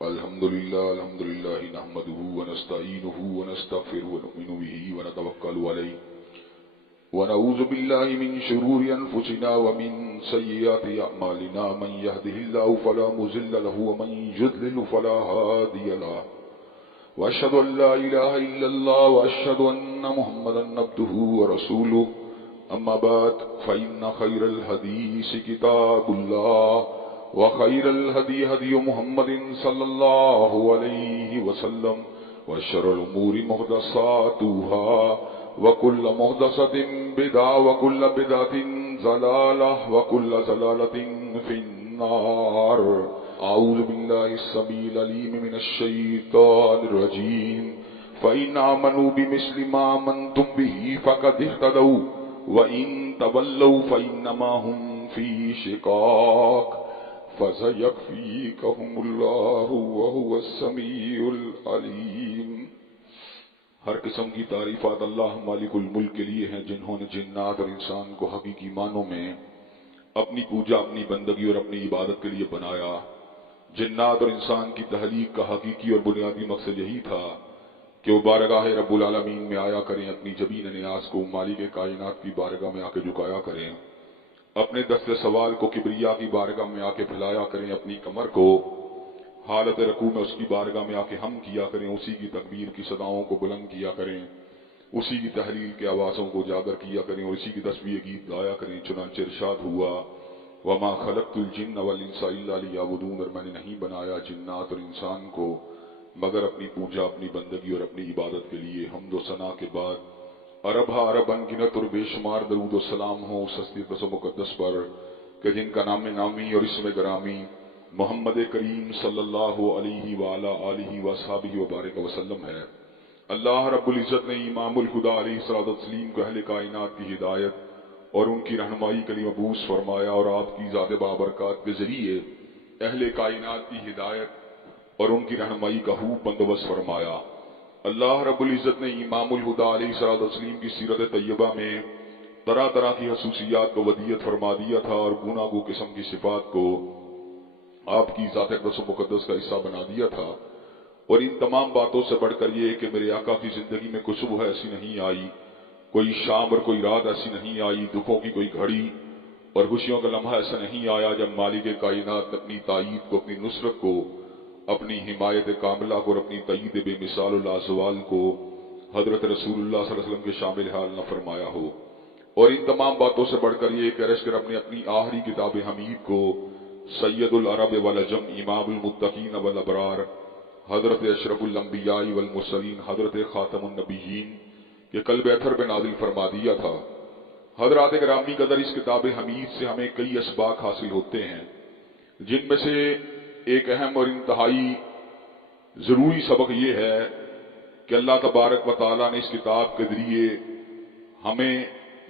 الحمد لله نحمده ونستعينه ونستغفره ونؤمن به ونتوكل عليه ونعوذ بالله من شرور أنفسنا ومن سيئات أعمالنا من يهده الله فلا مضل له ومن يضلل فلا هادي له وأشهد أن لا إله إلا الله وأشهد أن محمدا عبده ورسوله أما بعد فإن خير الحديث كتاب الله وخير الهدي هدي محمد صلى الله عليه وسلم وشر الأمور محدثاتها وكل محدثة بدعة وكل بدعة ضلالة وكل ضلالة في النار. أعوذ بالله السميع العليم من الشيطان الرجيم. فإن آمنوا بمثل ما آمنتم به فقد اهتدوا وإن تولوا فإنما هم في شقاق فسيكفيكهم الله وهو السميع العليم. ہر قسم کی تعریفات اللہ مالک الملک کے لیے ہیں جنہوں نے جنات اور انسان کو حقیقی معنوں میں اپنی پوجا، اپنی بندگی اور اپنی عبادت کے لیے بنایا. جنات اور انسان کی تخلیق کا حقیقی اور بنیادی مقصد یہی تھا کہ وہ بارگاہ رب العالمین میں آیا کریں، اپنی جبین نیاز کو مالک کائنات کی بارگاہ میں آ کے جھکایا کریں، اپنے دست سوال کو کبریا کی بارگاہ میں آ کے پھیلایا کریں، اپنی کمر کو حالت رکوع میں اس کی بارگاہ میں آ کے ہم کیا کریں، اسی کی تکبیر کی صداؤں کو بلند کیا کریں، اسی کی تحلیل کے آوازوں کو اجاگر کیا کریں اور اسی کی تسبیح گیت گایا کریں. چنانچہ ارشاد ہوا وما خلقت الجن والانس الا لیعبدون، اور میں نے نہیں بنایا جنات اور انسان کو مگر اپنی پوجا، اپنی بندگی اور اپنی عبادت کے لیے. حمد و ثنا کے بعد عرب انگنت اور بے شمار درود و سلام ہو اس ہستی اقدس و مقدس پر کہ جن کا نام نامی اور اسم گرامی محمد کریم صلی اللہ علیہ وآلہ آلہ وصحبہ وبارک وسلم ہے. اللہ رب العزت نے امام الہدیٰ علیہ الصلوۃ والتسلیم کو اہل کائنات کی ہدایت اور ان کی رہنمائی کے لیے مبعوث فرمایا اور آپ کی ذات بابرکات کے ذریعے اہل کائنات کی ہدایت اور ان کی رہنمائی کا خوب بندوبست فرمایا. اللہ رب العزت نے امام الہدیٰ علیہ الصلوۃ والتسلیم کی سیرت طیبہ میں طرح طرح کی خصوصیات کو ودیت فرما دیا تھا اور گوناگو قسم کی صفات کو آپ کی ذات اقدس و مقدس کا حصہ بنا دیا تھا. اور ان تمام باتوں سے بڑھ کر یہ کہ میرے آقا کی زندگی میں کوئی صبح ایسی نہیں آئی، کوئی شام اور کوئی رات ایسی نہیں آئی، دکھوں کی کوئی گھڑی اور خوشیوں کا لمحہ ایسا نہیں آیا جب مالک کائنات نے اپنی تائید کو، اپنی نصرت کو، اپنی حمایت کاملہ کو اور اپنی تائید بے مثال و لازوال کو حضرت رسول اللہ صلی اللہ علیہ وسلم کے شامل حال نہ فرمایا ہو. اور ان تمام باتوں سے بڑھ کر یہ کہ عرش کر اپنی آخری کتاب حمید کو سید العرب والعجم امام المتقین والابرار حضرت اشرف الانبیاء والمرسلین حضرت خاتم النبیین کے قلب اطہر پہ نازل فرما دیا تھا. حضرات گرامی قدر اس کتاب حمید سے ہمیں کئی اسباق حاصل ہوتے ہیں، جن میں سے ایک اہم اور انتہائی ضروری سبق یہ ہے کہ اللہ تبارک و تعالیٰ نے اس کتاب کے ذریعے ہمیں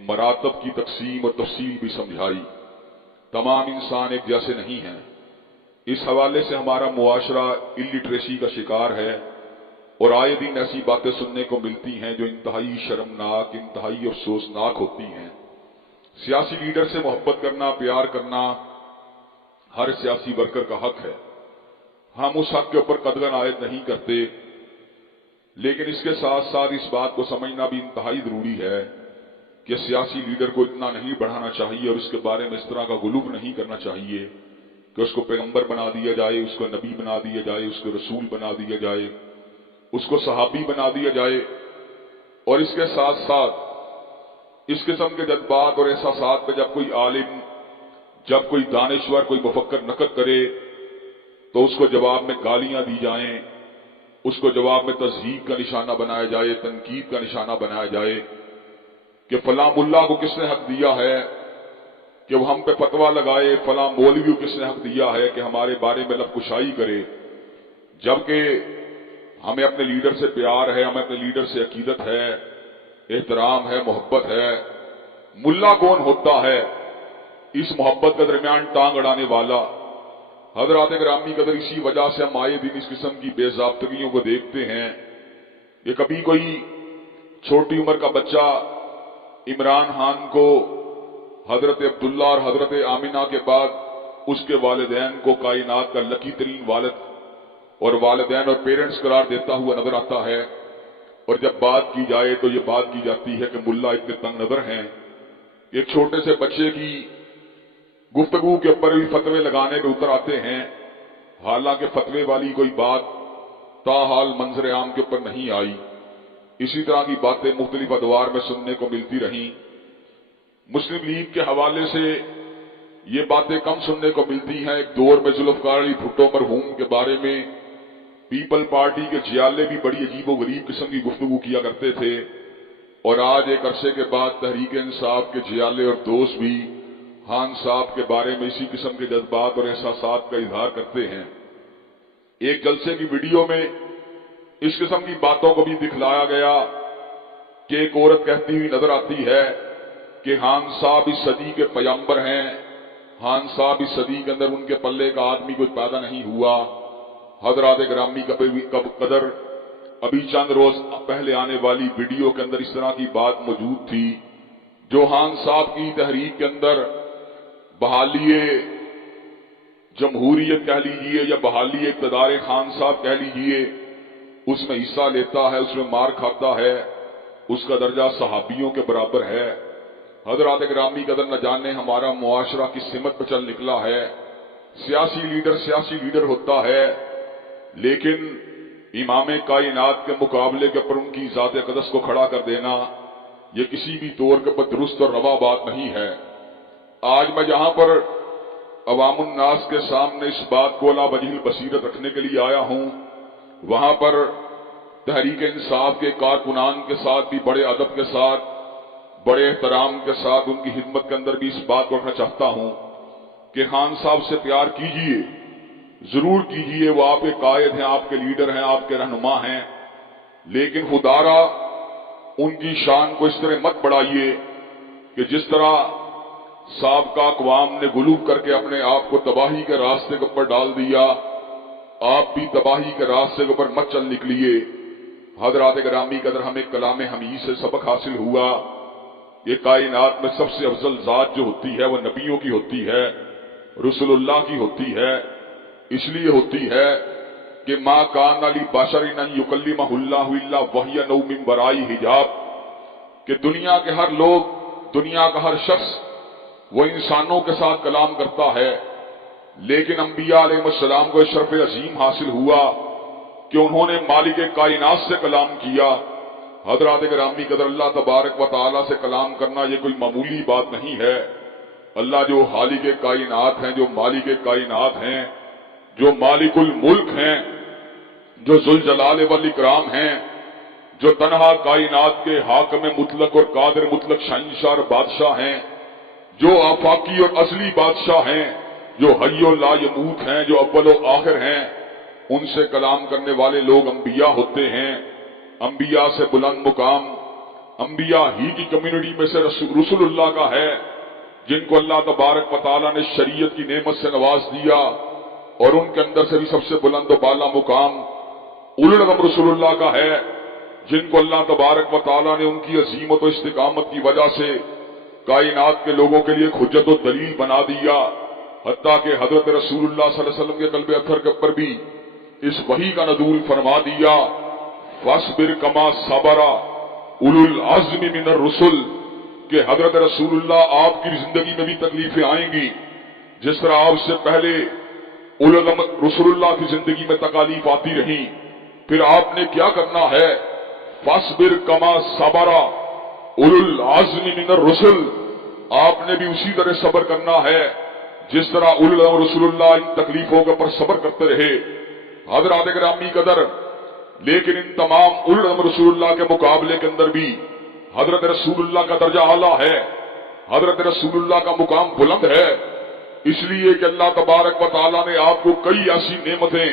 مراتب کی تقسیم اور تفصیل بھی سمجھائی. تمام انسان ایک جیسے نہیں ہیں. اس حوالے سے ہمارا معاشرہ الٹریسی کا شکار ہے اور آئے دن ایسی باتیں سننے کو ملتی ہیں جو انتہائی شرمناک، انتہائی افسوسناک ہوتی ہیں. سیاسی لیڈر سے محبت کرنا، پیار کرنا ہر سیاسی ورکر کا حق ہے. ہم اس حق کے اوپر قدغن عائد نہیں کرتے، لیکن اس کے ساتھ ساتھ اس بات کو سمجھنا بھی انتہائی ضروری ہے کہ سیاسی لیڈر کو اتنا نہیں بڑھانا چاہیے اور اس کے بارے میں اس طرح کا غلو نہیں کرنا چاہیے کہ اس کو پیغمبر بنا دیا جائے، اس کو نبی بنا دیا جائے، اس کو رسول بنا دیا جائے، اس کو صحابی بنا دیا جائے. اور اس کے ساتھ ساتھ اس قسم کے جذبات اور احساسات پہ جب کوئی عالم، جب کوئی دانشور، کوئی مفکر نقد کرے تو اس کو جواب میں گالیاں دی جائیں، اس کو جواب میں تضحیق کا نشانہ بنایا جائے، تنقید کا نشانہ بنایا جائے کہ فلاں ملا کو کس نے حق دیا ہے کہ وہ ہم پہ فتویٰ لگائے، فلاں مولوی کو کس نے حق دیا ہے کہ ہمارے بارے میں لب کشائی کرے. جبکہ ہمیں اپنے لیڈر سے پیار ہے، ہمیں اپنے لیڈر سے عقیدت ہے، احترام ہے، محبت ہے. ملا کون ہوتا ہے اس محبت کے درمیان ٹانگ اڑانے والا؟ حضرات گرامی قدر اسی وجہ سے ہم آئے دن اس قسم کی بے ضابطگیوں کو دیکھتے ہیں کہ کبھی کوئی چھوٹی عمر کا بچہ عمران خان کو حضرت عبداللہ اور حضرت آمنہ کے بعد اس کے والدین کو کائنات کا لکی ترین والد اور والدین اور پیرنٹس قرار دیتا ہوا نظر آتا ہے، اور جب بات کی جائے تو یہ بات کی جاتی ہے کہ ملا اتنے تنگ نظر ہیں، ایک چھوٹے سے بچے کی گفتگو کے اوپر بھی فتوے لگانے پہ اتر آتے ہیں، حالانکہ فتوے والی کوئی بات تاحال منظر عام کے اوپر نہیں آئی۔ اسی طرح کی باتیں مختلف ادوار میں سننے کو ملتی رہیں۔ مسلم لیگ کے حوالے سے یہ باتیں کم سننے کو ملتی ہیں۔ ایک دور میں ذوالفقار علی بھٹو مرحوم کے بارے میں پیپل پارٹی کے جیالے بھی بڑی عجیب و غریب قسم کی گفتگو کیا کرتے تھے، اور آج ایک عرصے کے بعد تحریک انصاف کے جیالے اور دوست بھی خان صاحب کے بارے میں اسی قسم کے جذبات اور احساسات کا اظہار کرتے ہیں۔ ایک جلسے کی ویڈیو میں اس قسم کی باتوں کو بھی دکھلایا گیا کہ ایک عورت کہتی ہوئی نظر آتی ہے کہ خان صاحب اس صدی کے پیغمبر ہیں، خان صاحب اس صدی کے اندر ان کے پلے کا آدمی کوئی پیدا نہیں ہوا۔ حضرات گرامی قدر ابھی چند روز پہلے آنے والی ویڈیو کے اندر اس طرح کی بات موجود تھی، جو خان صاحب کی تحریک کے اندر بحالی جمہوریت کہہ لیجئے یا بحالی اقتدار خان صاحب کہہ لیجئے، اس میں حصہ لیتا ہے، اس میں مار کھاتا ہے، اس کا درجہ صحابیوں کے برابر ہے۔ حضرات گرامی قدر نہ جانے ہمارا معاشرہ کس سمت پہ چل نکلا ہے۔ سیاسی لیڈر ہوتا ہے، لیکن امام کائنات کے مقابلے کے پر ان کی ذات اقدس کو کھڑا کر دینا یہ کسی بھی طور کے پر درست اور روا بات نہیں ہے۔ آج میں جہاں پر عوام الناس کے سامنے اس بات کو لا وجہ البصیرت رکھنے کے لیے آیا ہوں، وہاں پر تحریک انصاف کے کارکنان کے ساتھ بھی بڑے ادب کے ساتھ، بڑے احترام کے ساتھ ان کی خدمت کے اندر بھی اس بات کو رکھنا چاہتا ہوں کہ خان صاحب سے پیار کیجئے، ضرور کیجئے، وہ آپ کے قائد ہیں، آپ کے لیڈر ہیں، آپ کے رہنما ہیں، لیکن خدارا ان کی شان کو اس طرح مت بڑھائیے کہ جس طرح سابقہ اقوام نے غلوب کر کے اپنے آپ کو تباہی کے راستے کے اوپر ڈال دیا، آپ بھی تباہی کے راستے کے اوپر مت چل نکلیے۔ حضرات گرامی قدر ہمیں کلام حمید سے سبق حاصل ہوا، یہ کائنات میں سب سے افضل ذات جو ہوتی ہے وہ نبیوں کی ہوتی ہے، رسول اللہ کی ہوتی ہے، اس لیے ہوتی ہے کہ ما کان لبشر ان یکلمہ اللہ الا وحی او من وراء حجاب، کہ دنیا کے ہر لوگ، دنیا کا ہر شخص وہ انسانوں کے ساتھ کلام کرتا ہے، لیکن انبیاء علیہ السلام کو شرف عظیم حاصل ہوا کہ انہوں نے مالک کائنات سے کلام کیا۔ حضرات گرامی قدر اللہ تبارک و تعالی سے کلام کرنا یہ کوئی معمولی بات نہیں ہے۔ اللہ جو خالق کائنات ہیں، جو مالک کائنات ہیں، جو مالک الملک ہیں، جو ذوالجلال والاکرام ہیں، جو تنہا کائنات کے حاکم مطلق اور قادر مطلق شہنشاہ اور بادشاہ ہیں، جو آفاقی اور اصلی بادشاہ ہیں، جو حی و لا یموت ہیں، جو اول و آخر ہیں، ان سے کلام کرنے والے لوگ انبیاء ہوتے ہیں۔ انبیاء سے بلند مقام انبیاء ہی کی کمیونٹی میں سے رسول اللہ کا ہے، جن کو اللہ تبارک و تعالیٰ نے شریعت کی نعمت سے نواز دیا، اور ان کے اندر سے بھی سب سے بلند و بالا مقام اولو العزم رسول اللہ کا ہے، جن کو اللہ تبارک و تعالیٰ نے ان کی عظیمت و استقامت کی وجہ سے کائنات کے لوگوں کے لیے حجت و دلیل بنا دیا، حتیٰ کہ حضرت رسول اللہ صلی اللہ علیہ وسلم کے قلب اطہر کے اوپر بھی اس وحی کا نزول فرما دیا، فاصبر کما صبر اولو العزم من الرسل، کہ حضرت رسول اللہ آپ کی زندگی میں بھی تکلیفیں آئیں گی، جس طرح آپ سے پہلے اولو العزم رسول اللہ کی زندگی میں تکالیف آتی رہیں، پھر آپ نے کیا کرنا ہے، فاصبر کما صبر اولو العزم من الرسل، آپ نے بھی اسی طرح صبر کرنا ہے جس طرح اولو العزم رسول اللہ ان تکلیفوں کے پر صبر کرتے رہے۔ حضرات گرامی قدر، لیکن ان تمام اولو العزم رسول اللہ کے مقابلے کے اندر بھی حضرت رسول اللہ کا درجہ اعلیٰ ہے، حضرت رسول اللہ کا مقام بلند ہے، اس لیے کہ اللہ تبارک و تعالیٰ نے آپ کو کئی ایسی نعمتیں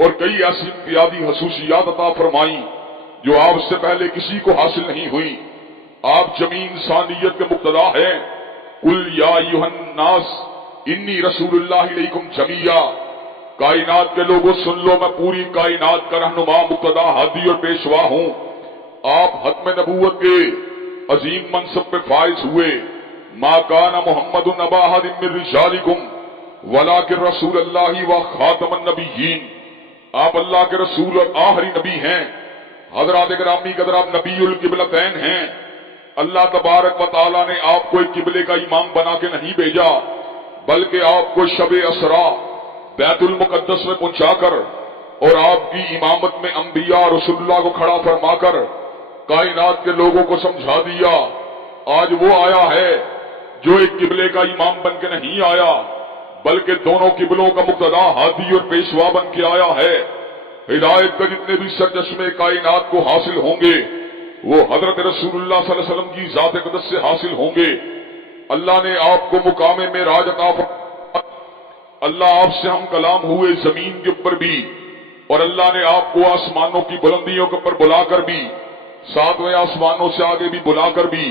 اور کئی ایسی امتیازی خصوصیات عطا فرمائیں جو آپ سے پہلے کسی کو حاصل نہیں ہوئی۔ آپ جمی انسانیت کے مقتدا ہیں۔ قل یا ایھا الناس انی رسول اللہ الیکم جمیعا، کائنات کے لوگوں سن لو، میں پوری کائنات کا رہنما، مقتدا، ہادی اور پیشوا ہوں۔ آپ ختم نبوت کے عظیم منصب پہ فائز ہوئے۔ ما کان محمد ابا احد من رجالکم ولکن رسول اللہ و خاتم النبیین، آپ اللہ کے رسول اور آخری نبی ہیں۔ حضرات گرامی قدر آپ نبی القبلتین ہیں۔ اللہ تبارک و تعالیٰ نے آپ کو ایک قبلے کا امام بنا کے نہیں بھیجا، بلکہ آپ کو شب اسرا بیت المقدس میں پہنچا کر اور آپ کی امامت میں انبیاء رسول اللہ کو کھڑا فرما کر کائنات کے لوگوں کو سمجھا دیا۔ آج وہ آیا ہے جو ایک قبلے کا امام بن کے نہیں آیا، بلکہ دونوں قبلوں کا مقتدا ہادی اور پیشوا بن کے آیا ہے۔ ہدایت کا جتنے بھی سرچشمے کائنات کو حاصل ہوں گے وہ حضرت رسول اللہ صلی اللہ علیہ وسلم کی ذات اقدس سے حاصل ہوں گے۔ اللہ نے آپ کو مقام معراج عطا فرمایا، اللہ آپ سے ہم کلام ہوئے زمین کے اوپر بھی، اور اللہ نے آپ کو آسمانوں کی بلندیوں کے اوپر بلا کر بھی، ساتویں آسمانوں سے آگے بھی بلا کر بھی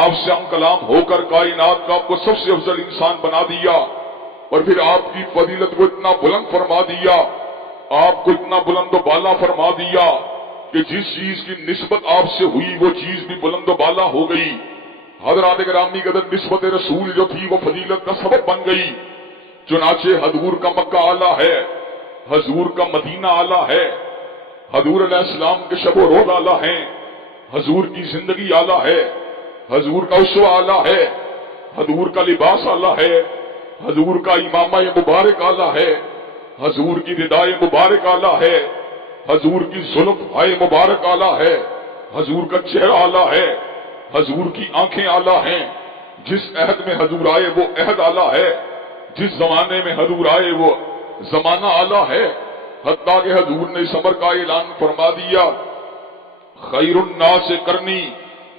آپ سے ہم کلام ہو کر کائنات کا آپ کو سب سے افضل انسان بنا دیا، اور پھر آپ کی فضیلت کو اتنا بلند فرما دیا، آپ کو اتنا بلند و بالا فرما دیا کہ جس چیز کی نسبت آپ سے ہوئی وہ چیز بھی بلند و بالا ہو گئی۔ حضرات گرامی قدر نسبت رسول جو تھی وہ فضیلت کا سبب بن گئی۔ چنانچہ حضور کا مکہ اعلیٰ ہے، حضور کا مدینہ اعلیٰ ہے، حضور علیہ السلام کے شب و روز اعلیٰ ہیں، حضور کی زندگی اعلیٰ ہے، حضور کا اسوہ اعلیٰ ہے، حضور کا لباس اعلیٰ ہے، حضور کا امامہ مبارک اعلیٰ ہے، حضور کی ردائے مبارک اعلیٰ ہے، حضور کی زلفائے مبارک اعلیٰ ہے، حضور کا چہرہ اعلیٰ ہے، حضور کی آنکھیں اعلیٰ ہیں، جس عہد میں حضور آئے وہ عہد اعلیٰ ہے، جس زمانے میں حضور آئے وہ زمانہ اعلیٰ ہے، حتیٰ کہ حضور نے اس امر کا اعلان فرما دیا، خیر الناس کرنی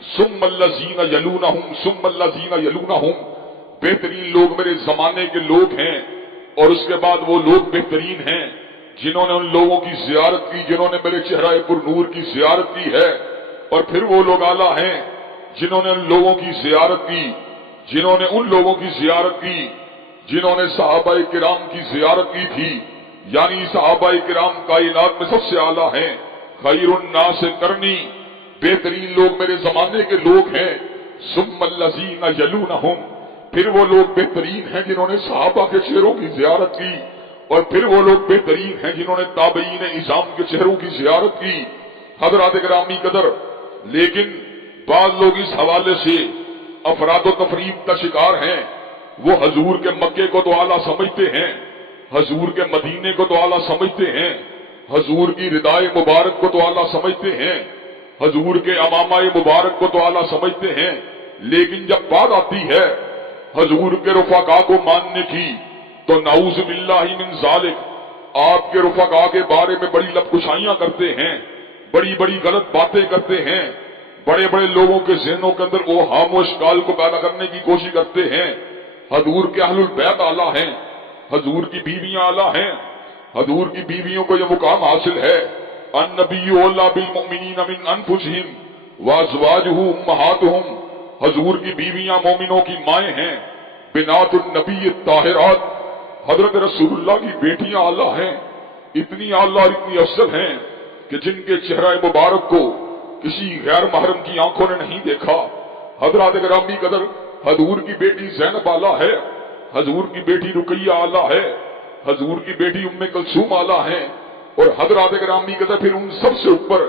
ثم الذین یلونہم ثم الذین یلونہم، بہترین لوگ میرے زمانے کے لوگ ہیں، اور اس کے بعد وہ لوگ بہترین ہیں جنہوں نے ان لوگوں کی زیارت کی جنہوں نے میرے چہرہ پر نور کی زیارت کی ہے، اور پھر وہ لوگ اعلیٰ ہیں جنہوں نے ان لوگوں کی زیارت کی، جنہوں نے ان لوگوں کی زیارت کی جنہوں نے صحابہ کرام کی زیارت کی تھی، یعنی صحابہ کرام کائنات میں سب سے اعلیٰ ہیں۔ خیر الناس کرنی، بہترین لوگ میرے زمانے کے لوگ ہیں، ثم الذین یلونہم، پھر وہ لوگ بہترین ہیں جنہوں نے صحابہ کے چہروں کی زیارت کی، اور پھر وہ لوگ بہترین ہیں جنہوں نے تابعین اعظام کے چہروں کی زیارت کی۔ حضرات گرامی قدر، لیکن بعض لوگ اس حوالے سے افراد و تفریق کا شکار ہیں، وہ حضور کے مکے کو تو اعلیٰ سمجھتے ہیں، حضور کے مدینے کو تو اعلیٰ سمجھتے ہیں، حضور کی ردائے مبارک کو تو اعلیٰ سمجھتے ہیں، حضور کے امامہ مبارک کو تو اعلیٰ سمجھتے ہیں، لیکن جب بات آتی ہے حضور کے رفقا کو ماننے کی تو نعوذ باللہ من ذالک، آپ کے رفقا کے بارے میں بڑی لبکشائیاں کرتے ہیں، بڑی بڑی غلط باتیں کرتے ہیں، بڑے بڑے لوگوں کے ذہنوں کے اندر وہ ہام و اشکال کو پیدا کرنے کی کوشش کرتے ہیں۔ حضور کے اہل البیت اعلیٰ ہیں، حضور کی بیویاں اعلیٰ ہیں، حضور کی بیویوں کو یہ مقام حاصل ہے، النبی اولیٰ بالمؤمنین من انفسہم وازواجہ امہاتہم، حضور کی بیویاں مومنوں کی مائیں ہیں، بنات النبی الطاہرات، حضرت رسول اللہ کی بیٹیاں اعلیٰ ہیں، اتنی اعلیٰ اور اتنی افضل ہیں کہ جن کے چہرہ مبارک کو کسی غیر محرم کی آنکھوں نے نہیں دیکھا۔ حضرات گرامی قدر، حضور کی بیٹی زینب اعلیٰ ہے، حضور کی بیٹی رقیہ اعلیٰ ہے، حضور کی بیٹی ام کلثوم اعلیٰ ہیں، اور حضرات گرامی قدر پھر ان سب سے اوپر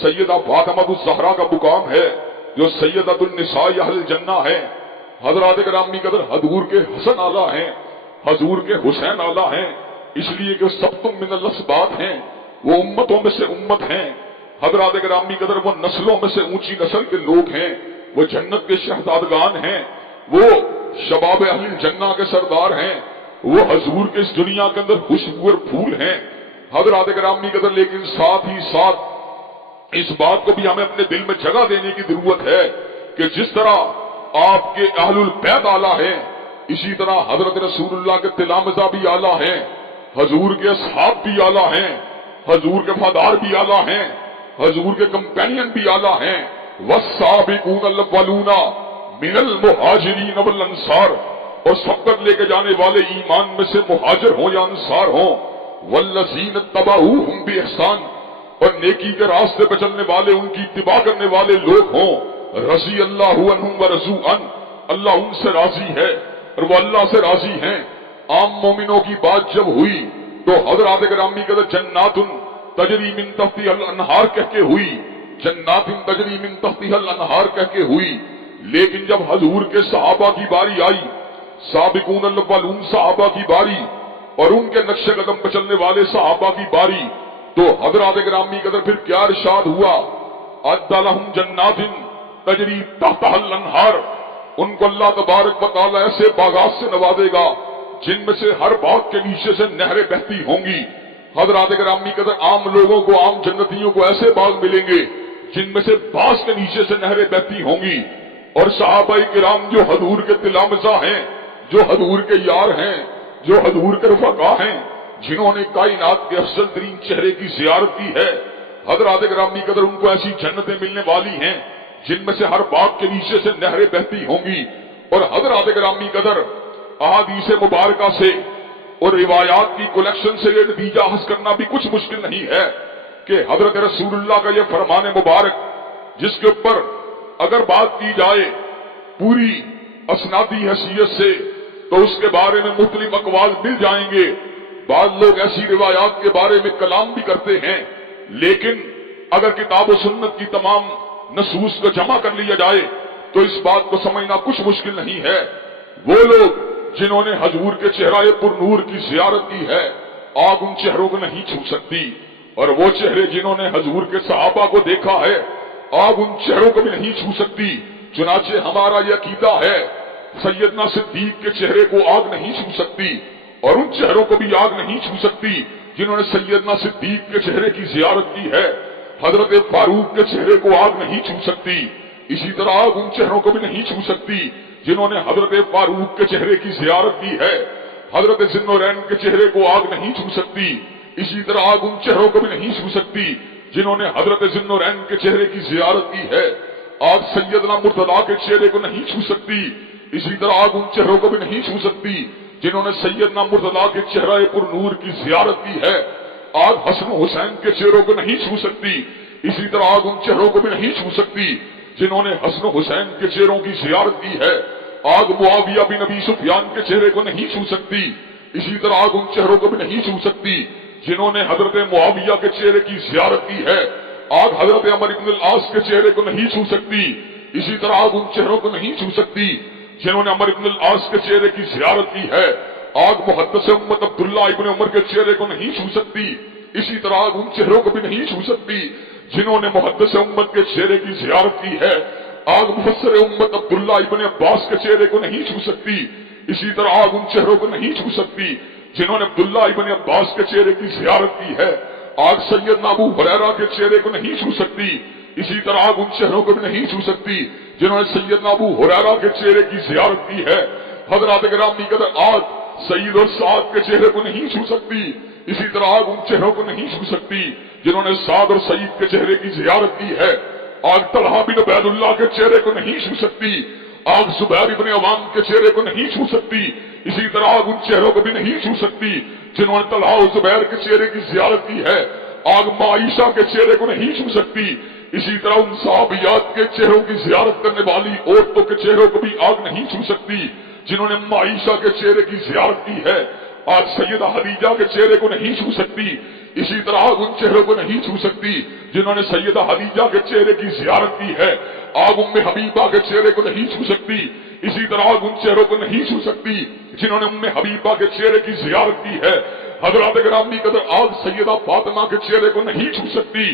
سیدہ فاطمہ الزہرا کا مقام ہے جو سیدۃ النساء اہل الجنہ ہے۔ حضرات گرامی قدر حضور کے حسن اعلیٰ ہیں، حضور کے حسین اعلیٰ ہیں، اس لیے کہ سبتم من الاسباط ہیں، وہ امتوں میں سے امت ہیں۔ حضرات گرامی قدر وہ نسلوں میں سے اونچی نسل کے لوگ ہیں، وہ جنت کے شہزادگان ہیں، وہ شباب اہل الجنہ کے سردار ہیں، وہ حضور کے اس دنیا کے اندر خوشبو اور پھول ہیں۔ حضرات گرامی قدر، لیکن ساتھ ہی ساتھ اس بات کو بھی ہمیں اپنے دل میں جگہ دینے کی ضرورت ہے کہ جس طرح آپ کے اہل البیت اعلیٰ ہیں، اسی طرح حضرت رسول اللہ کے تلامذہ بھی اعلیٰ ہیں، حضور کے اصحاب بھی اعلیٰ ہیں، حضور کے وفادار بھی اعلیٰ ہیں، حضور کے کمپینین بھی اعلیٰ ہیں۔ والسابقون الاولون من المہاجرین والانصار، اور سبقت لے کے جانے والے ایمان میں سے مہاجر ہوں یا انصار ہوں، والذین اتبعوہم باحسان، اور نیکی کے راستے پہ چلنے والے، ان کی اتباع کرنے والے لوگ ہوں، رضی اللہ عنہم ورضوا عنہ، اللہ ان سے راضی ہے اور وہ اللہ سے راضی ہیں۔ عام مومنوں کی بات جب ہوئی تو حضرات گرامی قدر جنات تجری من تحتها الانہار کہہ کے ہوئی، جنات تجری من تحتها الانہار کہہ کے ہوئی، لیکن جب حضور کے صحابہ کی باری آئی، سابقون الاولون صحابہ کی باری اور ان کے نقش قدم پہ چلنے والے صحابہ کی باری، تو حضرات گرامی قدر پھر کیا ارشاد ہوا؟ اعد لہم جنات تجری تحتها الانہار، ان کو اللہ تبارک و تعالی ایسے باغات سے نوازے گا جن میں سے ہر باغ کے نیچے سے نہریں بہتی ہوں گی۔ حضرات گرامی قدر عام لوگوں کو، عام جنتیوں کو ایسے باغ ملیں گے جن میں سے بعض کے نیچے سے نہریں بہتی ہوں گی، اور صحابہ کرام جو حضور کے تلامذہ ہیں، جو حضور کے یار ہیں، جو حضور کے رفقا ہیں، جنہوں نے کائنات کے افضل ترین چہرے کی زیارت کی ہے، حضرات گرامی قدر ان کو ایسی جنتیں ملنے والی ہیں جن میں سے ہر باغ کے نیچے سے نہریں بہتی ہوں گی۔ اور حضرات گرامی قدر احادیث مبارکہ سے اور روایات کی کلیکشن سے یہ نتیجہ حاصل کرنا بھی کچھ مشکل نہیں ہے کہ حضرت رسول اللہ کا یہ فرمان مبارک، جس کے اوپر اگر بات کی جائے پوری اسنادی حیثیت سے تو اس کے بارے میں مختلف اقوال مل جائیں گے۔ بعض لوگ ایسی روایات کے بارے میں کلام بھی کرتے ہیں، لیکن اگر کتاب و سنت کی تمام نصوص کو جمع کر لیا جائے تو اس بات کو سمجھنا کچھ مشکل نہیں ہے۔ وہ لوگ جنہوں نے حضور کے چہرہ پر نور کی زیارت کی ہے، آگ ان چہروں کو نہیں چھو سکتی، اور وہ چہرے جنہوں نے حضور کے صحابہ کو دیکھا ہے، آگ ان چہروں کو بھی نہیں چھو سکتی۔ چنانچہ ہمارا یہ عقیدہ ہے، سیدنا صدیق کے چہرے کو آگ نہیں چھو سکتی، اور ان چہروں کو بھی آگ نہیں چھو سکتی جنہوں نے سیدنا صدیق کے چہرے کی زیارت کی ہے۔ حضرت فاروق کے چہرے کو آگ نہیں چھو سکتی، اسی طرح آگ ان چہروں کو بھی نہیں چھو سکتی جنہوں نے حضرت فاروق کے چہرے کی زیارت کی ہے۔ حضرت ذوالنورین کے چہرے کو آگ نہیں چھو سکتی، اسی طرح آگ ان چہروں کو بھی نہیں چھو سکتی جنہوں نے حضرت ذوالنورین کے چہرے کی زیارت کی ہے۔ آگ سیدنا مرتضیٰ کے چہرے کو نہیں چھو سکتی، اسی طرح آگ ان چہروں کو بھی نہیں چھو سکتی جنہوں نے سیدنا مرتضیٰ کے چہرہ پر نور کی زیارت کی ہے۔ آگ حسن و حسین کے چہروں کو نہیں چھو سکتی، اسی طرح آگ ان چہروں کو بھی نہیں چھو سکتی جنہوں نے حسن و حسین کے چہروں کی زیارت کی ہے۔ آگ معاویہ بن ابی سفیان کے چہرے کو نہیں چھو سکتی، اسی طرح آگ ان چہروں کو بھی نہیں چھو سکتی جنہوں نے حضرت معاویہ کے چہرے کی زیارت کی ہے۔ آگ حضرت عمر بن العاص کے چہرے کو نہیں چھو سکتی، اسی طرح آگ ان چہروں کو نہیں چھو سکتی جنہوں نے عمر بن العاص کے چہرے کی زیارت کی ہے۔ آگ محدث امت عبداللہ ابن عمر کے چہرے کو نہیں چھو سکتی، اسی طرح آگ ان چہروں کو بھی نہیں چھو سکتی جنہوں نے محدث امت کے چہرے کی زیارت کی ہے۔ آگ مفسر امت عبداللہ ابن عباس کے چہرے کو نہیں چھو سکتی، اسی طرح آگ ان چہروں کو نہیں چھو سکتی جنہوں نے عبداللہ ابن عباس کے چہرے کی زیارت کی ہے۔ آگ سیدنا ابو ہریرہ کے چہرے کو نہیں چھو سکتی، اسی طرح آگ ان چہروں کو بھی نہیں چھو سکتی جنہوں نے سیدنا ابو ہریرہ کے چہرے کی زیارت کی ہے۔ حضرات گرامی قدر آگ سعید اور سعد کے چہرے کو نہیں چھو سکتی، اسی طرح آگ ان چہروں کو نہیں چھو سکتی جنہوں نے سعد اور سعید کے چہرے کی زیارت کی ہے۔ آگ طلحہ بن عبید اللہ کے چہرے کو نہیں چھو سکتی، آگ زبیر بن عوام کے چہرے کو نہیں چھو سکتی، اسی طرح آگ ان چہروں کو بھی نہیں چھو سکتی جنہوں نے طلحہ اور زبیر کے چہرے کی زیارت کی ہے۔ آگ معائشہ کے چہرے کو نہیں چھو سکتی، اسی طرح ان صحابیات کے چہروں کی زیارت کرنے والی عورتوں کے چہروں کو بھی آگ نہیں چھو سکتی جنہوں نے معائشہ کے چہرے کی زیارت کی ہے۔ آج سیدہ خدیجہ کے چہرے کو نہیں چھو سکتی، اسی طرح آگ ان چہروں کو نہیں چھو سکتی جنہوں نے سیدہ خدیجہ کے چہرے کی زیارت کی ہے۔ آگ ام حبیبہ کے چہرے کو نہیں چھو سکتی، اسی طرح آگ ان چہروں کو نہیں چھو سکتی جنہوں نے ام حبیبہ کے چہرے کی زیارت کی ہے۔ حضرات گرامی قدر آگ سیدہ فاطمہ کے چہرے کو نہیں چھو سکتی،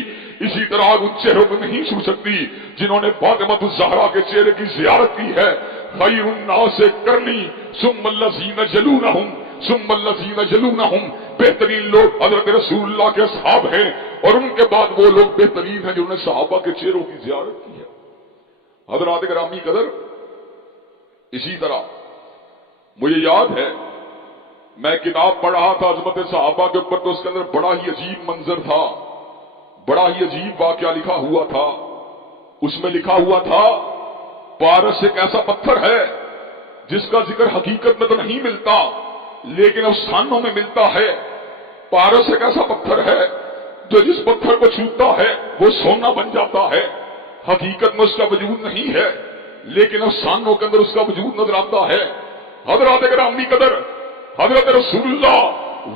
اسی طرح آگ ان چہروں کو نہیں چھو سکتی جنہوں نے فاطمہ الزہرا کے چہرے کی زیارت کی ہے۔ خیر الناس کرنی ثم الذین یلونہم ثم الذین یلونہم، بہترین لوگ حضرت رسول اللہ کے اصحاب ہیں، اور ان کے بعد وہ لوگ بہترین ہیں جنہوں نے صحابہ کے چہروں کی زیارت کی ہے۔ حضرات گرامی قدر اسی طرح مجھے یاد ہے میں کتاب پڑھ رہا تھا عظمت صحابہ کے اوپر، تو اس کے اندر بڑا ہی عجیب منظر تھا، بڑا ہی عجیب واقعہ لکھا ہوا تھا۔ اس میں لکھا ہوا تھا پارس ایک ایسا پتھر ہے جس کا ذکر حقیقت میں تو نہیں ملتا لیکن افسانوں میں ملتا ہے۔ پارس ایک ایسا پتھر ہے جو جس پتھر کو چھوتا ہے وہ سونا بن جاتا ہے، حقیقت میں اس کا وجود نہیں ہے لیکن افسانوں کے اندر اس کا وجود نظر آتا ہے۔ حضرات گرامی قدر حضرت رسول اللہ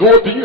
2-3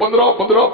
15-15,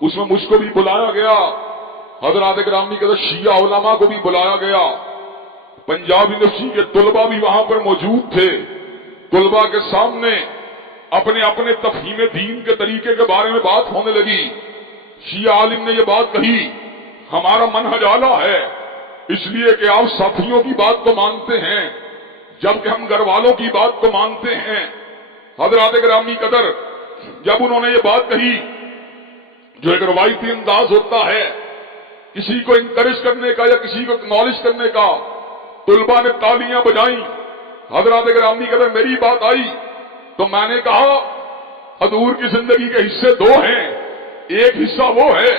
اس میں مجھ کو بھی بلایا گیا، حضرات گرامی کے شیعہ علماء کو بھی بلایا گیا، پنجاب یونیورسٹی کے طلباء بھی وہاں پر موجود تھے۔ طلباء کے سامنے اپنے اپنے تفہیم دین کے طریقے کے بارے میں بات ہونے لگی۔ شیعہ عالم نے یہ بات کہی، ہمارا منہج اعلیٰ ہے، اس لیے کہ آپ ساتھیوں کی بات کو مانتے ہیں جبکہ ہم گھر والوں کی بات کو مانتے ہیں۔ حضرات گرامی قدر، جب انہوں نے یہ بات کہی، جو ایک روایتی انداز ہوتا ہے کسی کو انکریج کرنے کا یا کسی کو اکنالج کرنے کا، طلباء نے تالیاں بجائیں۔ حضرات گرامی قدر میری بات آئی تو میں نے کہا حضور کی زندگی کے حصے دو ہیں، ایک حصہ وہ ہے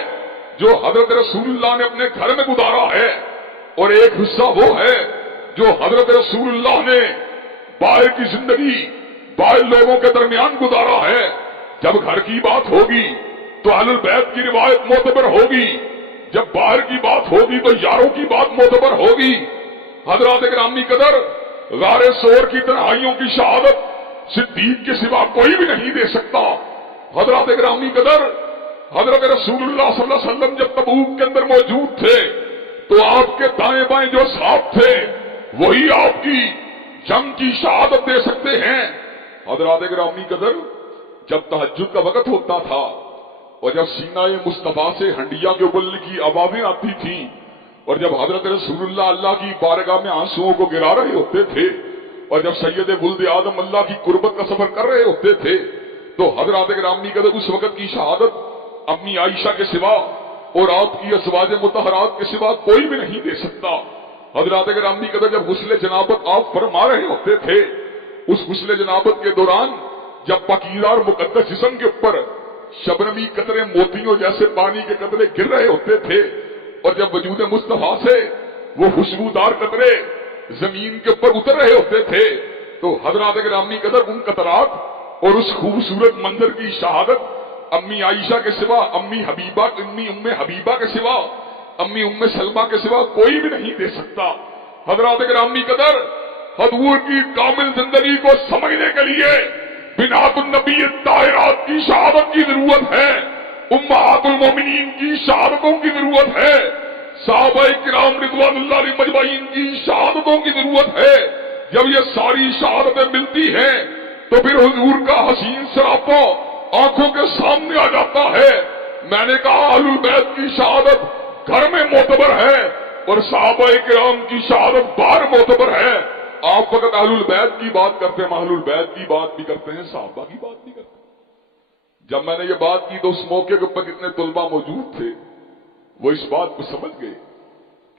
جو حضرت رسول اللہ نے اپنے گھر میں گزارا ہے، اور ایک حصہ وہ ہے جو حضرت رسول اللہ نے باہر کی زندگی باہر لوگوں کے درمیان گزارا ہے۔ جب گھر کی بات ہوگی تو اہل البیت کی روایت معتبر ہوگی، جب باہر کی بات ہوگی تو یاروں کی بات معتبر ہوگی۔ حضرات گرامی قدر، غار سور کی تنہائیوں کی شہادت صدیق کے سوا کوئی بھی نہیں دے سکتا۔ حضرات گرامی قدر، حضرت رسول اللہ صلی اللہ علیہ وسلم جب تبوک کے اندر موجود تھے تو آپ کے دائیں بائیں جو صحابہ تھے وہی آپ کی جنگ کی شہادت دے سکتے ہیں۔ حضرات گرامی قدر، جب تہجد کا وقت ہوتا تھا اور جب سینہ مصطفیٰ سے ہنڈیا کے ابلنے کی آوازیں آتی تھیں اور جب حضرت رسول اللہ کی بارگاہ میں آنسوؤں کو گرا رہے ہوتے تھے اور جب سید ولد آدم اللہ کی قربت کا سفر کر رہے ہوتے تھے تو حضرات گرامی قدر اس وقت کی شہادت امی عائشہ کے سوا اور آپ کی ازواج مطہرات کے سوا کوئی بھی نہیں دے سکتا۔ حضرات گرامی قدر، جب غسل جنابت آپ فرما رہے ہوتے تھے، اس غسل جنابت کے دوران جب پاکیزہ اور مقدس جسم کے اوپر شبنمی قطرے موتیوں جیسے پانی کے قطرے گر رہے ہوتے تھے اور جب وجود مصطفیٰ سے وہ خوشبودار قطرے زمین کے اوپر اتر رہے ہوتے تھے تو حضرات گرامی قدر ان قطرات اور اس خوبصورت منظر کی شہادت امی عائشہ کے سوا، امی ام حبیبہ کے سوا، امی ام سلمہ کے سوا کوئی بھی نہیں دے سکتا۔ حضرات گرامی قدر، حضور کی کامل زندگی کو سمجھنے کے لیے بنات النبی طاہرات کی شہادت کی ضرورت ہے، امہات المومنین کی شہادتوں کی ضرورت ہے، صحابہ کرام رضوان اللہ علیہم اجمعین کی شہادتوں کی ضرورت ہے۔ جب یہ ساری شہادتیں ملتی ہیں تو پھر حضور کا حسین سراپا آنکھوں کے سامنے آ جاتا ہے۔ میں نے کہا اہل البیت کی شہادت گھر میں معتبر ہے اور صحابہ کرام کی شہادت باہر معتبر ہے۔ آپ وقت اہل البیت کی بات کرتے ہیں، اہل البیت کی بات بھی کرتے ہیں، صحابہ کی بات بھی کرتے ہیں۔ جب میں نے یہ بات کی تو اس موقع کے اوپر جتنے طلباء موجود تھے وہ اس بات کو سمجھ گئے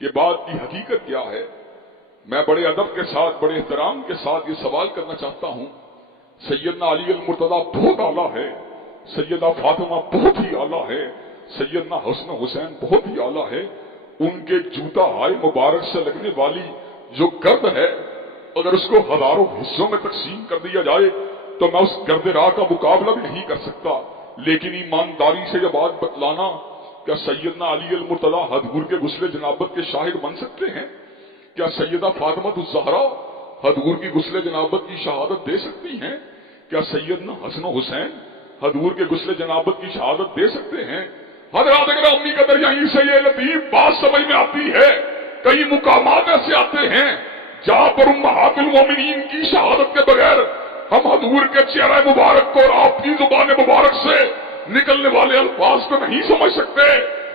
کہ بات کی حقیقت کیا ہے۔ میں بڑے ادب کے ساتھ، بڑے احترام کے ساتھ یہ سوال کرنا چاہتا ہوں، سیدنا علی المرتضیٰ بہت اعلیٰ ہے، سیدہ فاطمہ بہت ہی اعلیٰ ہے، سیدنا حسن حسین بہت ہی اعلیٰ ہے، ان کے جوتا ہائے مبارک سے لگنے والی جو گرد ہے اگر اس کو ہزاروں حصوں میں تقسیم کر دیا جائے تو میں اس گرد راہ کا مقابلہ بھی نہیں کر سکتا۔ لیکن ایمانداری سے یہ بات بتلانا، کیا سیدنا علی المرتضیٰ حضور کے غسل جنابت کے شاہد بن سکتے ہیں؟ کیا سیدہ فاطمہ الزہرا حضور کی غسل جنابت کی شہادت دے سکتی ہیں؟ کیا سیدنا حسن و حسین حضور کے غسل جنابت کی شہادت دے سکتے ہیں؟ حضرات گرامی قدر، یہیں سے یہ لطیف بات سمجھ میں آتی ہے۔ کئی مقامات ایسے آتے ہیں جہاں پر امہات المومنین کی شہادت کے بغیر ہم حضور کے چہرہ مبارک کو اور آپ کی زبان مبارک سے نکلنے والے الفاظ کو نہیں سمجھ سکتے۔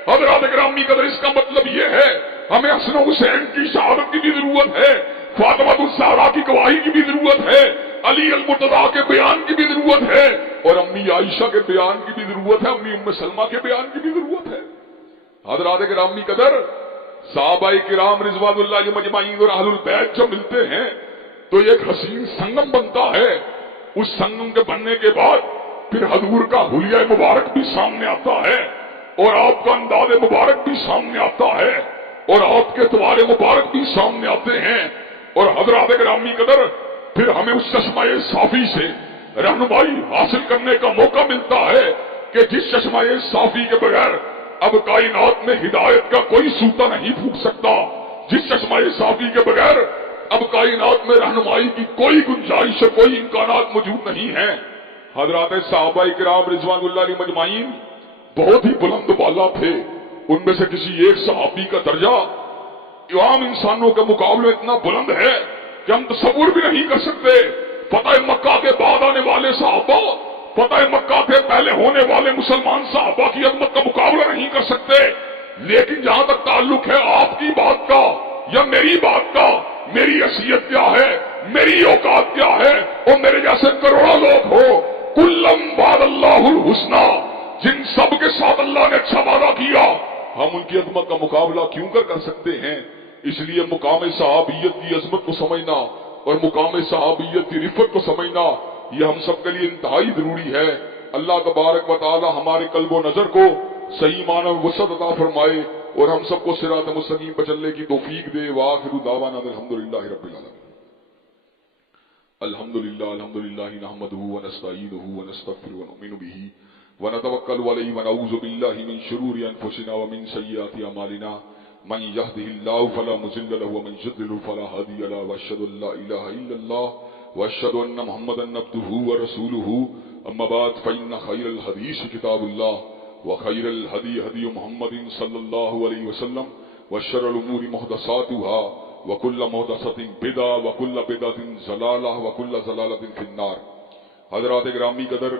حضرات گرامی قدر، اس کا مطلب یہ ہے ہمیں حسن و حسین کی شہادت کی بھی ضرورت ہے، فاطمہ الزہرا کی گواہی کی بھی ضرورت ہے، علی المرتضیٰ کے بیان کی بھی ضرورت ہے، اور امی عائشہ کے بیان کی بھی ضرورت ہے، امی ام سلمہ کے بیان کی بھی ضرورت ہے۔ حضرات گرامی قدر، صحابہ کرام رضوان اللہ علیہم اجمعین اور اہل البیت جو ملتے ہیں تو یہ ایک حسین سنگم بنتا ہے۔ اس سنگم کے بننے کے بعد پھر حضور کا حلیہ مبارک بھی سامنے آتا ہے اور آپ کا انداز مبارک بھی سامنے آتا ہے اور آپ کے توار مبارک بھی سامنے آتے ہیں، اور حضرات گرامی قدر پھر ہمیں اس چشمہ صافی سے رہنمائی حاصل کرنے کا موقع ملتا ہے کہ جس چشمہ صافی کے بغیر اب کائنات میں ہدایت کا کوئی سوتا نہیں پھوٹ سکتا، جس چشمہ صافی کے بغیر اب کائنات میں رہنمائی کی کوئی گنجائش، کوئی امکانات موجود نہیں ہیں۔ حضرات صحابہ کرام رضوان اللہ علیہم اجمعین بہت ہی بلند بالا تھے، ان میں سے کسی ایک صحابی کا درجہ عام انسانوں کے مقابلے اتنا بلند ہے کہ ہم تصور بھی نہیں کر سکتے۔ فتح مکہ کے بعد آنے والے صحابہ، فتح مکہ کے پہلے ہونے والے مسلمان صحابہ کی عظمت کا مقابلہ نہیں کر سکتے، لیکن جہاں تک تعلق ہے آپ کی بات کا یا میری بات کا، میری حیثیت کیا ہے، میری اوقات کیا ہے، اور میرے جیسے کروڑوں لوگ ہو، کلم وعد اللہ الحسنی، جن سب کے ساتھ اللہ نے اچھا وعدہ کیا، ہم ان کی عظمت کا مقابلہ کیوں کر سکتے ہیں؟ اس لیے مقام صحابیت کی عظمت کو سمجھنا اور مقام صحابیت کی رفت کو سمجھنا یہ ہم سب کے لیے انتہائی ضروری ہے۔ اللہ تبارک و تعالی ہمارے قلب و نظر کو صحیح معنی میں وسعت عطا فرمائے اور ہم سب کو صراط مستقیم پر چلنے کی توفیق دے۔ وآخر دعوانا الحمدللہ رب العالمین۔ الحمدللہ نحمده ونستعینه ونستغفره ونؤمن به ونتوکل علیہ ونعوذ باللہ من شرور انفسنا ومن سیئات اعمالنا، من يهده الله فلا مضل له ومن يضلل فلا هادي له، واشهد ان لا اله الا الله واشهد ان محمدا عبده ورسوله، اما بعد فان خير الحديث كتاب الله وخير الهدي هدي محمد صلى الله عليه وسلم، وشر الامور محدثاتها وكل محدثة بدعة وكل بدعة ضلالة وكل ضلالة في النار۔ حضرات گرامی قدر،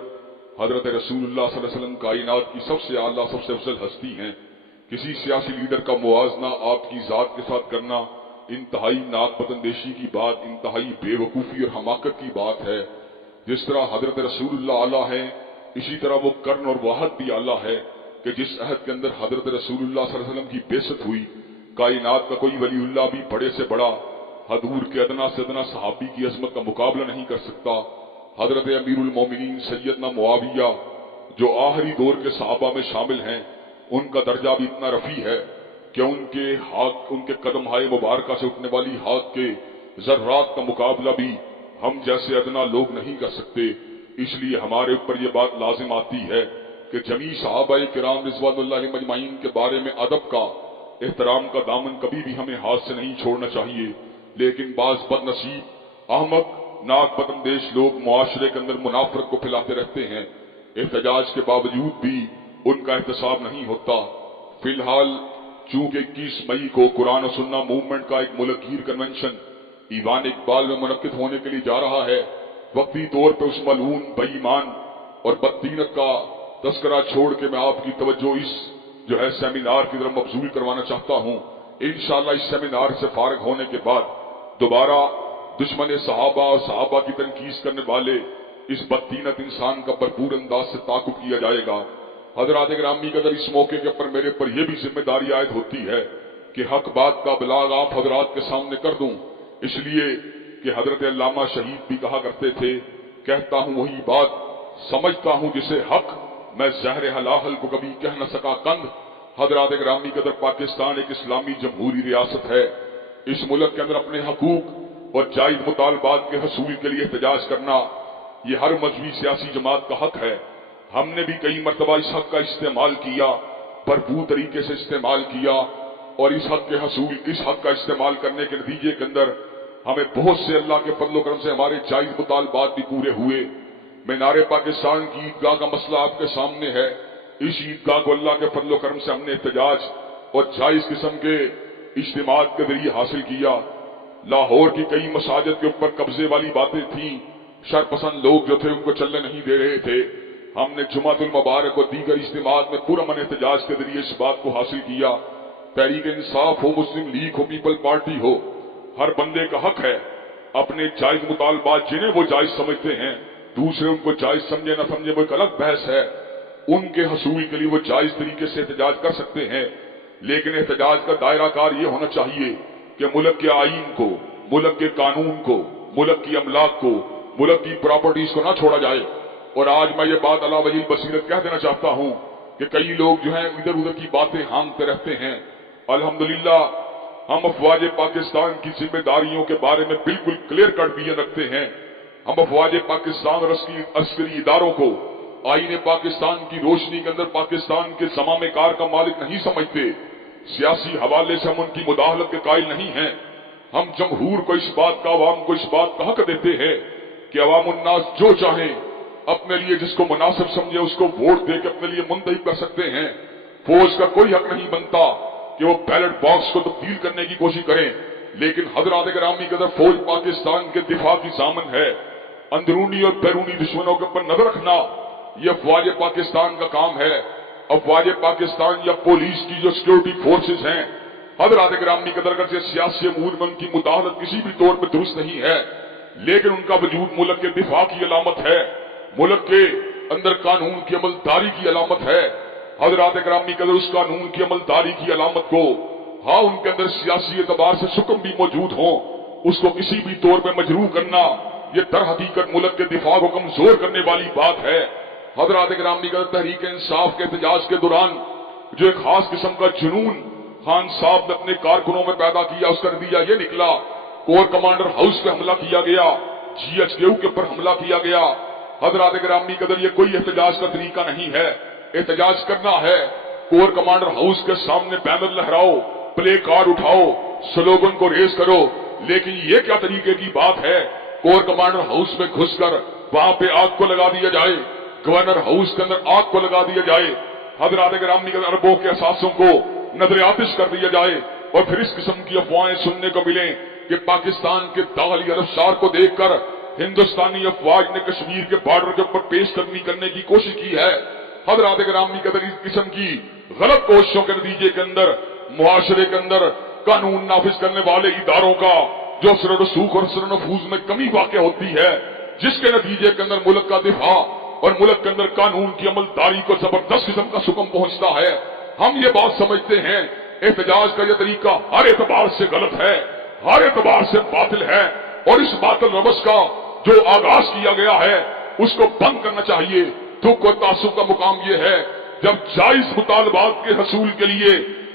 حضرت رسول اللہ صلی اللہ علیہ وسلم کائنات کی سب سے اعلیٰ سب سے افضل ہستی ہیں۔ کسی سیاسی لیڈر کا موازنہ آپ کی ذات کے ساتھ کرنا انتہائی ناک پتندیشی کی بات، انتہائی بے وقوفی اور حماقت کی بات ہے۔ جس طرح حضرت رسول اللہ اعلیٰ ہیں، اسی طرح وہ کرن اور واحد بھی اعلیٰ ہے کہ جس عہد کے اندر حضرت رسول اللہ صلی اللہ علیہ وسلم کی بعثت ہوئی، کائنات کا کوئی ولی اللہ بھی بڑے سے بڑا حضور کے ادنا سے ادنا صحابی کی عظمت کا مقابلہ نہیں کر سکتا۔ حضرت امیر المومنین سیدنا معاویہ جو آخری دور کے صحابہ میں شامل ہیں، ان کا درجہ بھی اتنا رفیع ہے کہ ان کے قدم ہائے مبارکہ سے اٹھنے والی ہاتھ کے ذرات کا مقابلہ بھی ہم جیسے ادنا لوگ نہیں کر سکتے۔ اس لیے ہمارے اوپر یہ بات لازم آتی ہے کہ جمیع صحابہ کرام رضوان اللہ مجمعین کے بارے میں ادب کا، احترام کا دامن کبھی بھی ہمیں ہاتھ سے نہیں چھوڑنا چاہیے۔ لیکن بعض بد نصیب احمق ناک پتندیش لوگ معاشرے کے اندر منافرت کو پھیلاتے رہتے ہیں، احتجاج کے باوجود بھی ان کا احتساب نہیں ہوتا۔ فی الحال چونکہ 21 مئی کو قرآن و سنہ موومنٹ کا ایک ملک گیر کنونشن ایوان اقبال میں منعقد ہونے کے لیے جا رہا ہے، وقتی طور پہ اس ملعون بے ایمان اور بددینت کا تذکرہ چھوڑ کے میں آپ کی توجہ اس سیمینار کی طرف مبذول کروانا چاہتا ہوں۔ انشاءاللہ اس سیمینار سے فارغ ہونے کے بعد دوبارہ دشمن صحابہ اور صحابہ کی تنقید کرنے والے اس بددینت انسان کا بھرپور انداز سے تعاقب کیا جائے گا۔ حضرات گرامی قدر، اس موقع کے اوپر میرے پر یہ بھی ذمہ داری عائد ہوتی ہے کہ حق بات کا ابلاغ آپ حضرات کے سامنے کر دوں، اس لیے کہ حضرت علامہ شہید بھی کہا کرتے تھے، کہتا ہوں وہی بات، سمجھتا ہوں جسے حق، میں زہر حلاحل کو کبھی کہہ نہ سکا کند۔ حضرات گرامی قدر، پاکستان ایک اسلامی جمہوری ریاست ہے۔ اس ملک کے اندر اپنے حقوق اور جائز مطالبات کے حصول کے لیے احتجاج کرنا یہ ہر مذہبی سیاسی جماعت کا حق ہے۔ ہم نے بھی کئی مرتبہ اس حق کا استعمال کیا، بھرپور طریقے سے استعمال کیا، اور اس حق کا استعمال کرنے کے نتیجے کے اندر ہمیں بہت سے اللہ کے فضل و کرم سے ہمارے جائز مطالبات بھی پورے ہوئے۔ مینار پاکستان کی عیدگاہ کا مسئلہ آپ کے سامنے ہے۔ اس عیدگاہ کو اللہ کے فضل و کرم سے ہم نے احتجاج اور جائز قسم کے اجتماعات کے ذریعے حاصل کیا۔ لاہور کی کئی مساجد کے اوپر قبضے والی باتیں تھیں، شرپسند لوگ جو تھے ان کو چلنے نہیں دے رہے تھے۔ ہم نے جمعۃ المبارک اور دیگر اجتماعات میں پرامن احتجاج کے ذریعے اس بات کو حاصل کیا۔ تحریک انصاف ہو، مسلم لیگ ہو، پیپل پارٹی ہو، ہر بندے کا حق ہے اپنے جائز مطالبات جنہیں وہ جائز سمجھتے ہیں، دوسرے ان کو جائز سمجھے نہ سمجھے وہ ایک الگ بحث ہے، ان کے حصول کے لیے وہ جائز طریقے سے احتجاج کر سکتے ہیں۔ لیکن احتجاج کا دائرہ کار یہ ہونا چاہیے کہ ملک کے آئین کو، ملک کے قانون کو، ملک کی املاک کو، ملک کی پراپرٹیز کو نہ چھوڑا جائے۔ اور آج میں یہ بات علی وجہ البصیرت کہہ دینا چاہتا ہوں کہ کئی لوگ جو ہیں ادھر ادھر کی باتیں ہانکتے رہتے ہیں۔ الحمدللہ ہم افواج پاکستان کی ذمہ داریوں کے بارے میں بالکل کلیئر کٹ بیان رکھتے ہیں۔ ہم افواج پاکستان اور عسکری اداروں کو آئین پاکستان کی روشنی کے اندر پاکستان کے زمام کار کا مالک نہیں سمجھتے۔ سیاسی حوالے سے ہم ان کی مداخلت کے قائل نہیں ہیں۔ ہم جمہور کو اس بات کا، عوام کو اس بات کا حق دیتے ہیں کہ عوام الناس جو چاہیں اپنے لیے جس کو مناسب سمجھے اس کو ووٹ دے کے اپنے لیے منتخب کر سکتے ہیں۔ فوج کا کوئی حق نہیں بنتا کہ وہ بیلٹ باکس کو تبدیل کرنے کی کوشش کریں، لیکن حضرات گرامی قدر فوج پاکستان کے دفاع کی ضامن ہے۔ اندرونی اور بیرونی دشمنوں کے اوپر نظر رکھنا یہ افواج پاکستان کا کام ہے۔ افواج پاکستان یا پولیس کی جو سیکورٹی فورسز ہیں، حضرات گرامی قدر اگرچہ سیاسی امور میں ان کی مداخلت کسی بھی طور پر درست نہیں ہے، لیکن ان کا وجود ملک کے دفاع کی علامت ہے، ملک کے اندر قانون کی عملداری کی علامت ہے۔ حضرات گرامی قدر اس قانون کی عملداری کی علامت کو ہاں ان کے اندر سیاسی اعتبار سے سکم بھی موجود ہوں، اس کو کسی بھی طور پہ مجروح کرنا یہ در حقیقت ملک کے دفاع کو کمزور کرنے والی بات ہے۔ حضرات گرامی قدر تحریک انصاف کے احتجاج کے دوران جو ایک خاص قسم کا جنون خان صاحب نے اپنے کارکنوں میں پیدا کیا، اس کا نتیجہ یہ نکلا کور کمانڈر ہاؤس پہ حملہ کیا گیا، جی ایچ کیو کے اوپر حملہ کیا گیا۔ حضرات گرامی قدر یہ کوئی احتجاج کا طریقہ نہیں ہے۔ احتجاج کرنا ہے کور کمانڈر ہاؤس کے سامنے بینر لہراؤ، پلے کارڈ اٹھاؤ، سلوگن کو ریز کرو، لیکن یہ کیا طریقے کی بات ہے کور کمانڈر ہاؤس میں گھس کر وہاں پہ آگ کو لگا دیا جائے، گورنر ہاؤس کے اندر آگ کو لگا دیا جائے، حضرات گرامی قدر اربوں کے اثاثوں کو نظر آتش کر دیا جائے، اور پھر اس قسم کی افواہیں سننے کو ملیں کہ پاکستان کے داخلی افشار کو دیکھ کر ہندوستانی افواج نے کشمیر کے بارڈر کے اوپر پیش قدمی کرنے کی کوشش کی ہے۔ حضرات گرامی قدر اس قسم کی غلط کوششوں کے نتیجے کے اندر معاشرے کے اندر قانون نافذ کرنے والے اداروں کا جو اثر و رسوخ اور اثر و نفوذ میں کمی واقع ہوتی ہے، جس کے نتیجے کے اندر ملک کا دفاع اور ملک کے اندر قانون کی عملداری کو زبردست قسم کا سکم پہنچتا ہے۔ ہم یہ بات سمجھتے ہیں احتجاج کا یہ طریقہ ہر اعتبار سے غلط ہے، ہر اعتبار سے باطل ہے، اور اس باطل روش کا جو آغاز کیا گیا ہے اس کو بند کرنا چاہیے۔ دکھ اور تعصب کا مقام یہ ہے جب جائز مطالبات کے حصول کے لیے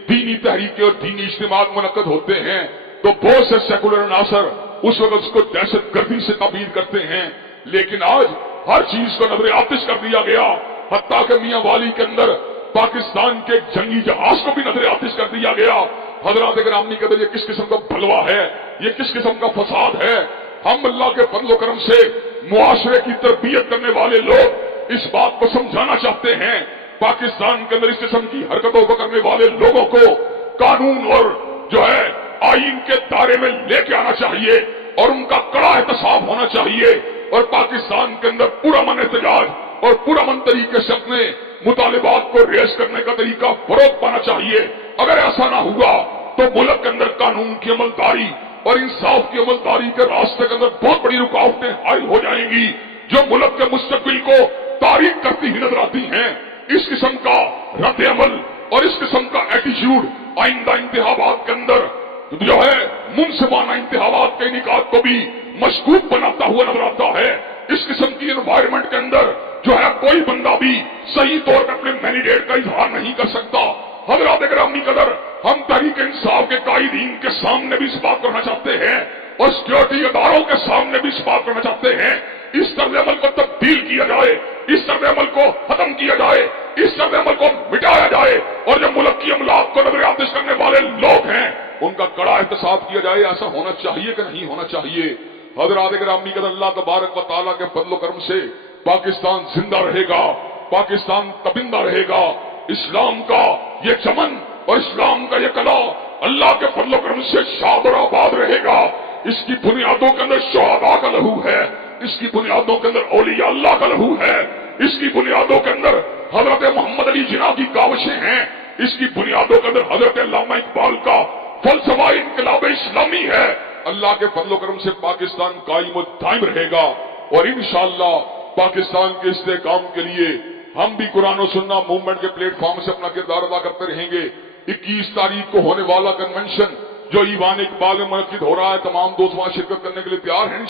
دینی تحریکیں اور دینی اجتماعات منعقد ہوتے ہیں تو بہت سے سیکولر عناصر اس وقت اس کو دہشت گردی سے تعبیر کرتے ہیں، لیکن آج ہر چیز کو نظر آتش کر دیا گیا، حتیٰ کہ میاں والی کے اندر پاکستان کے ایک جنگی جہاز کو بھی نظر آتش کر دیا گیا۔ حضرات گرامی قدر یہ کس قسم کا بھلوا ہے، یہ کس قسم کا فساد ہے؟ ہم اللہ کے فضل و کرم سے معاشرے کی تربیت کرنے والے لوگ اس بات کو سمجھانا چاہتے ہیں پاکستان کے اندر اس قسم کی حرکتوں کو کرنے والے لوگوں کو قانون اور جو ہے آئین کے دائرے میں لے کے آنا چاہیے اور ان کا کڑا احتساب ہونا چاہیے، اور پاکستان کے اندر پرامن احتجاج اور پرامن طریقے سے اپنے مطالبات کو ریز کرنے کا طریقہ فروغ پانا چاہیے۔ اگر ایسا نہ ہوا تو ملک کے اندر قانون کی عملداری اور انصاف کی عملداری کے راستے کے اندر بہت بڑی رکاوٹیں حائل ہو جائیں گی جو ملک کے مستقبل کو تاریخ کرتی ہوئی نظر آتی ہیں۔ اس قسم کا رد عمل اور اس قسم کا ایٹیچیوڈ آئندہ انتخابات کے اندر جو ہے منصفانہ انتخابات کے انعقاد کو بھی مشکوک بناتا ہوا نظر آتا ہے۔ اس قسم کی انوائرمنٹ کے اندر جو ہے کوئی بندہ بھی صحیح طور پر اپنے مینڈیٹ کا اظہار نہیں کر سکتا۔ حضرات گرامی قدر ہم تحریک انصاف کے قائدین کے سامنے بھی اس بات کرنا چاہتے ہیں اور سیکورٹی اداروں کے سامنے بھی اس بات کرنا چاہتے ہیں اس طرز عمل کو تبدیل کیا جائے، اس طرز عمل کو ختم کیا جائے، اس طرز عمل کو مٹایا جائے، اور جو ملک کی املاک کو نظر آتش کرنے والے لوگ ہیں ان کا کڑا احتساب کیا جائے۔ ایسا ہونا چاہیے کہ نہیں ہونا چاہیے؟ حضرات گرامی قدر اللہ تبارک و تعالیٰ کے فضل و کرم سے پاکستان زندہ رہے گا، پاکستان تبندہ رہے گا، اسلام کا یہ چمن اور اسلام کا یہ قلعہ اللہ کے فضل و کرم سے شاد اور آباد رہے گا۔ اس کی بنیادوں کے اندر شہداء کا لہو ہے، اس کی بنیادوں کے اندر اولیاء اللہ کا لہو ہے، اس کی بنیادوں کے اندر حضرت محمد علی جناح کی کاوشیں ہیں، اس کی بنیادوں کے اندر حضرت علامہ اقبال کا فلسفہ انقلاب اسلامی ہے۔ اللہ کے فضل و کرم سے پاکستان قائم و دائم رہے گا، اور انشاءاللہ پاکستان کے استحکام کے لیے ہم بھی قرآن و سنہ موومنٹ کے پلیٹ فارم سے اپنا کردار ادا کرتے رہیں گے۔ 21 تاریخ کو ہونے والا کنونشن جو ایوان اقبال میں منعقد ہو رہا ہے، تمام دوست وہاں شرکت کرنے کے لیے تیار ہیں؟